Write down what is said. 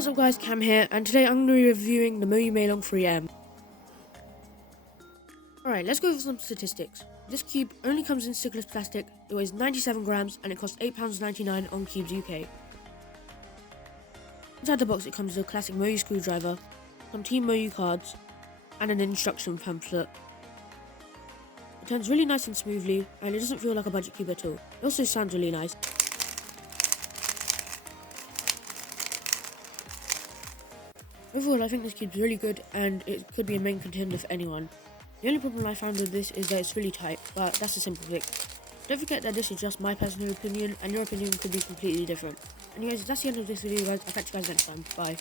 What's up guys, Cam here, and today I'm going to be reviewing the Moyu Meilong 3M. Alright, let's go over some statistics. This cube only comes in stickless plastic, it weighs 97 grams, and it costs £8.99 on Cubes UK. Inside the box it comes with a classic Moyu screwdriver, some Team Moyu cards, and an instruction pamphlet. It turns really nice and smoothly, and it doesn't feel like a budget cube at all. It also sounds really nice. Overall, I think this cube's really good and it could be a main contender for anyone. The only problem I found with this is that it's really tight, but that's a simple fix. Don't forget that this is just my personal opinion and your opinion could be completely different. Anyways, that's the end of this video guys. I'll catch you guys next time. Bye.